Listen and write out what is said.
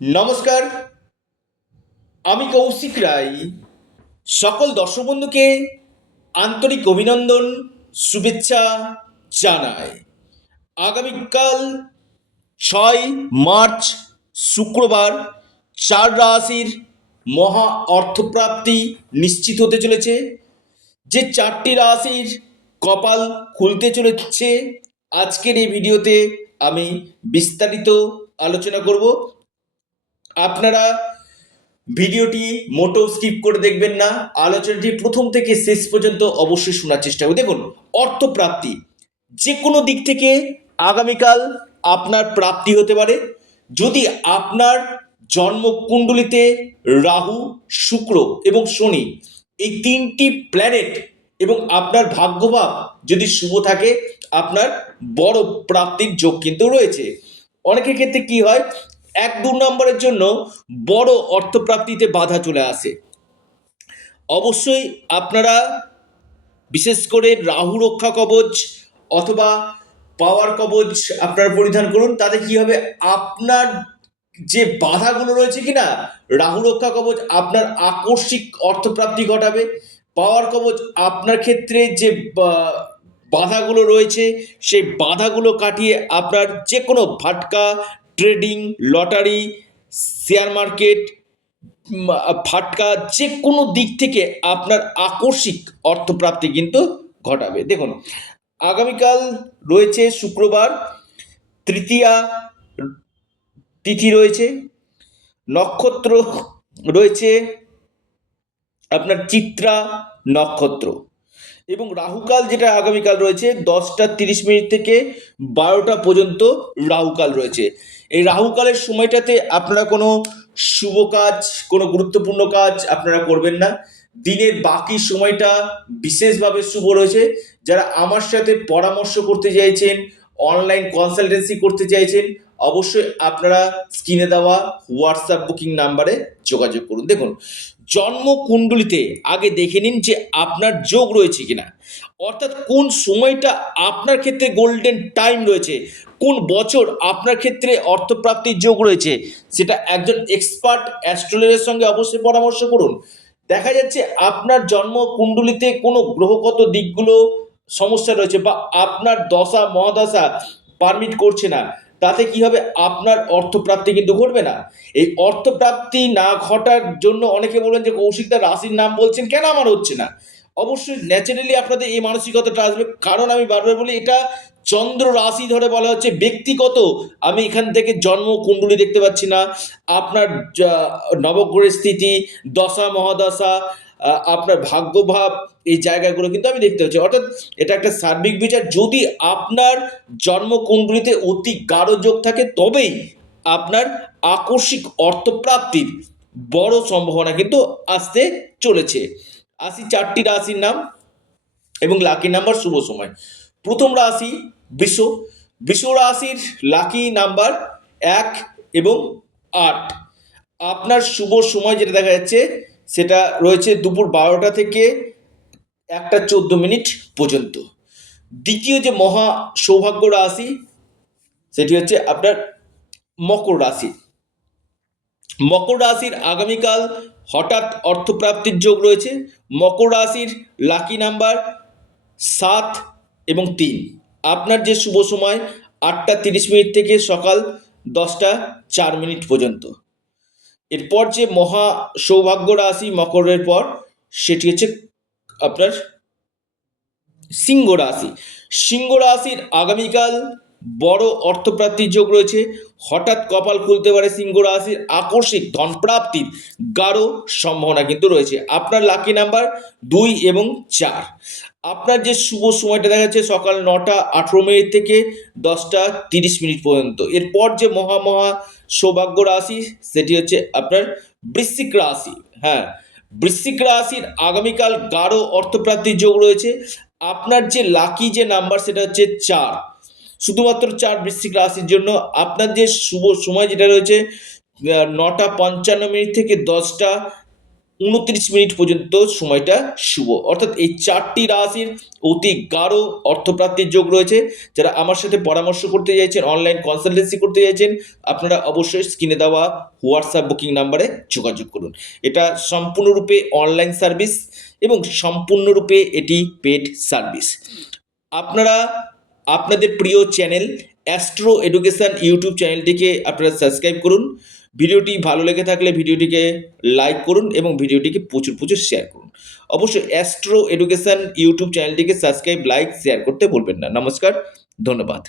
নমস্কার, আমি কৌশিক রায়। সকল দর্শক বন্ধুকে আন্তরিক অভিনন্দন, শুভেচ্ছা জানাই। আগামীকাল 6 মার্চ শুক্রবার 4 রাশির মহা অর্থপ্রাপ্তি নিশ্চিত হতে চলেছে। যে 4টি রাশির কপাল খুলতে চলেছে আজকের এই ভিডিওতে আমি বিস্তারিত আলোচনা করব। আপনারা ভিডিওটি মোটেও স্কিপ করে দেখবেন না, আলোচনাটি প্রথম থেকে শেষ পর্যন্ত অবশ্যই শোনার চেষ্টা করুন। দেখুন, অর্থপ্রাপ্তি যে কোনো দিক থেকে আগামীকাল আপনার প্রাপ্তি হতে পারে যদি আপনার জন্মকুণ্ডলিতে রাহু, শুক্র এবং শনি এই 3টি প্ল্যানেট এবং আপনার ভাগ্যভাব যদি শুভ থাকে, আপনার বড় প্রাপ্তির যোগ কিন্তু রয়েছে। অনেকের ক্ষেত্রে কি হয়, 1-2 নম্বরের জন্য বড় অর্থপ্রাপ্তিতে বাধা চলে আসে। অবশ্যই আপনারা বিশেষ করে রাহু রক্ষা কবচ অথবা পাওয়ার কবচ আপনারা পরিধান করুন। তাতে কি হবে, আপনার যে বাধাগুলো রয়েছে কিনা, রাহু রক্ষা কবচ আপনার আকস্মিক অর্থপ্রাপ্তি ঘটাবে। পাওয়ার কবচ আপনার ক্ষেত্রে যে বাধাগুলো রয়েছে সেই বাধাগুলো কাটিয়ে আপনার যে কোনো ফাটকা, ট্রেডিং, লটারি, শেয়ার মার্কেট, ফাটকা যে কোনো দিক থেকে আপনার আকস্মিক অর্থপ্রাপ্তি কিন্তু ঘটাবে। দেখুন, আগামীকাল রয়েছে শুক্রবার, তৃতীয়া তিথি রয়েছে, নক্ষত্র রয়েছে আপনার চিত্রা নক্ষত্র, এবং রাহুকাল যেটা আগামীকাল রয়েছে 10টা 30 মিনিট থেকে 12টা পর্যন্ত রাহুকাল রয়েছে। এই রাহুকালের সময়টাতে আপনারা কোনো শুভ কাজ, কোনো গুরুত্বপূর্ণ কাজ আপনারা করবেন না। দিনের বাকি সময়টা বিশেষভাবে শুভ রয়েছে। যারা আমার সাথে পরামর্শ করতে চাইছেন, অনলাইন কনসালটেন্সি করতে চাইছেন, অবশ্যই আপনারা স্ক্রিনে দেওয়া হোয়াটসঅ্যাপ বুকিং নাম্বারে যোগাযোগ করুন। দেখুন, জন্মকুণ্ডলিতে আগে দেখে নিন যে আপনার যোগ রয়েছে কিনা, অর্থাৎ কোন সময়টা আপনার ক্ষেত্রে গোল্ডেন টাইম রয়েছে, কোন বছর আপনার ক্ষেত্রে অর্থপ্রাপ্তির যোগ রয়েছে, সেটা একজন এক্সপার্ট অ্যাস্ট্রোলজারের সঙ্গে অবশ্যই পরামর্শ করুন। দেখা যাচ্ছে আপনার জন্মকুণ্ডলিতে কোনো গ্রহগত দিকগুলো সমস্যা রয়েছে বা আপনার দশা মহাদশা পারমিট করছে না, তাতে কি হবে, আপনার অর্থপ্রাপ্তি কিন্তু ঘটবে না। এই অর্থপ্রাপ্তি না ঘটার জন্য অনেকে বলেন যে কৌশিকদার রাশির নাম বলছেন কেন, আমার হচ্ছে না। অবশ্যই ন্যাচারালি আপনাদের এই মানসিকতাটা আসবে, কারণ আমি বারবার বলি এটা চন্দ্র রাশি ধরে বলা হচ্ছে। ব্যক্তিগত আমি এখান থেকে জন্ম কুণ্ডলী দেখতে পাচ্ছি না, আপনার নবগ্রহের স্থিতি, দশা মহাদশা, আপনার ভাগ্যভাব, এই জায়গাগুলো কিন্তু আমি দেখতে পাচ্ছি। অর্থাৎ এটা একটা সার্বিক বিচার। যদি আপনার জন্মকুণ্ডলিতে অতি গাঢ় যোগ থাকে তবেই আপনার আকস্মিক অর্থপ্রাপ্তির বড় সম্ভাবনা কিন্তু আসতে চলেছে। আসি 4টি রাশির নাম এবং লাকি নাম্বার, শুভ সময়। প্রথম রাশি বৃষ। বৃষ রাশির লাকি নাম্বার 1 এবং 8। আপনার শুভ সময় যেটা দেখা যাচ্ছে সেটা রয়েছে দুপুর 12টা থেকে 1টা 14 মিনিট পর্যন্ত। দ্বিতীয় যে মহা সৌভাগ্য রাশি সেটি হচ্ছে আপনার মকর রাশি। মকর রাশির আগামীকাল হঠাৎ অর্থপ্রাপ্তির যোগ রয়েছে। মকর রাশির লাকি নাম্বার 7 এবং 3। আপনার যে শুভ সময় 8টা 30 মিনিট থেকে সকাল 10টা 4 মিনিট পর্যন্ত। এরপর যে মহা সৌভাগ্য রাশি মকরের পর সেটি হচ্ছে আপনার সিংহ রাশি। সিংহ রাশির আগামীকাল বড় অর্থপ্রাপ্তির যোগ রয়েছে। হঠাৎ কপাল খুলতে পারে সিংহ রাশির, আকস্মিক ধনপ্রাপ্তির গাঢ় সম্ভাবনা কিন্তু রয়েছে। আপনার লাকি নাম্বার 2 এবং 4। আপনার যে শুভ সময়টা দেখা যাচ্ছে সকাল 9টা 18 মিনিট থেকে 10টা 30 মিনিট পর্যন্ত। এরপর যে মহা সৌভাগ্য রাশি সেটি হচ্ছে আপনার বৃশ্চিক রাশি। হ্যাঁ, বৃশ্চিক রাশির আগামীকাল গাঢ় অর্থপ্রাপ্তির যোগ রয়েছে। আপনার যে লাকি যে নাম্বার সেটা হচ্ছে 4, শুধুমাত্র 4 বৃশ্চিক রাশির জন্য। আপনার যে শুভ সময় যেটা রয়েছে 9টা 55 মিনিট থেকে 29 মিনিট পর্যন্ত সময়টা শুভ। অর্থাৎ এই 4টি রাশির অতি গাঢ় অর্থপ্রাপ্তির যোগ রয়েছে। যারা আমার সাথে পরামর্শ করতে চাইছেন, অনলাইন কনসালটেন্সি করতে চাইছেন, আপনারা অবশ্যই স্ক্রিনে দেওয়া হোয়াটসঅ্যাপ বুকিং নাম্বারে যোগাযোগ করুন। এটা সম্পূর্ণরূপে অনলাইন সার্ভিস এবং সম্পূর্ণরূপে এটি পেড সার্ভিস। আপনারা আপনাদের প্রিয় চ্যানেল অ্যাস্ট্রো এডুকেশন ইউটিউব চ্যানেলটিকে আপনারা সাবস্ক্রাইব করুন। ভিডিওটি ভালো লেগে থাকলে ভিডিওটিকে লাইক করুন এবং ভিডিওটিকে প্রচুর প্রচুর শেয়ার করুন। অবশ্যই অ্যাস্ট্রো এডুকেশন ইউটিউব চ্যানেলটিকে সাবস্ক্রাইব, লাইক, শেয়ার করতে ভুলবেন না। নমস্কার, ধন্যবাদ।